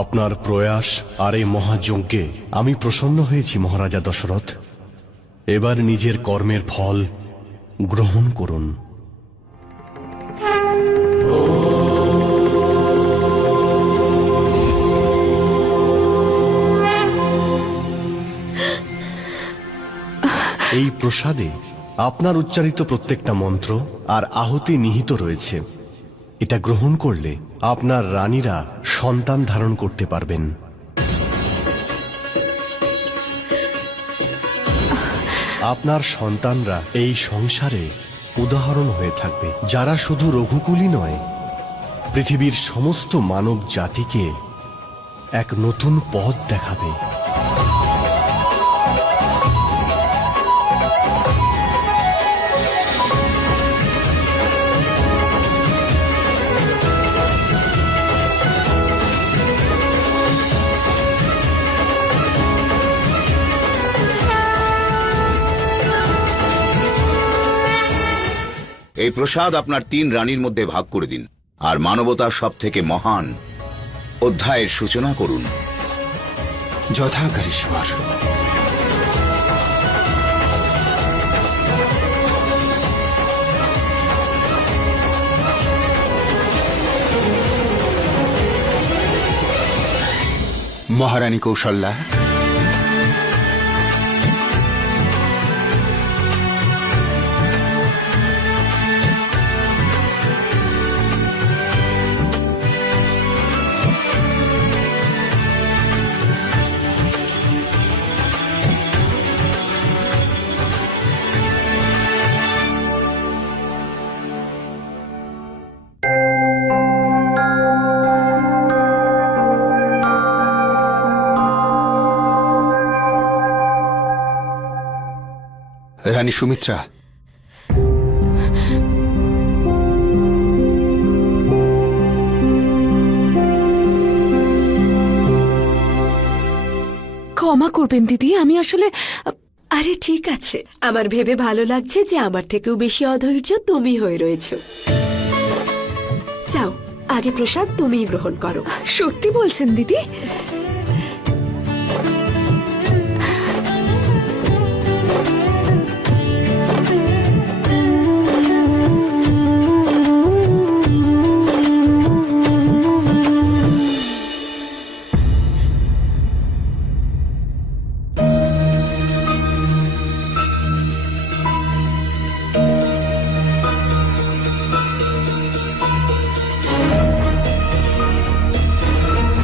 আপনার প্রয়াস আর এই মহাযজ্ঞে আমি প্রসন্ন হয়েছি মহারাজা দশরথ। এবার নিজের কর্মের ফল গ্রহণ করুন। এই প্রসাদে আপনার উচ্চারিত প্রত্যেকটা মন্ত্র আর আহুতি নিহিত রয়েছে। এটা গ্রহণ করলে আপনার রানীরা সন্তান ধারণ করতে পারবেন। আপনার সন্তানরা এই সংসারে উদাহরণ হয়ে থাকবে, যারা শুধু রঘুকুলই নয়, পৃথিবীর সমস্ত মানব জাতিকে এক নতুন পথ দেখাবে। এই প্রসাদ আপনার 3 রানীর মধ্যে ভাগ করে দিন আর মানবতার সবথেকে মহান অধ্যায়ের সূচনা করুন। যথাকারীশ্বর। মহারানী কৌশল্যা, রানী সুমিত্রা, ক্ষমা করবেন দিদি, আমি আসলে আরে ঠিক আছে, আমার ভেবে ভালো লাগছে যে আমার থেকেও বেশি অধৈর্য তুমি হয়ে রয়েছো। যাও, আগে প্রসাদ তুমিই গ্রহণ করো। সত্যি বলছেন দিদি?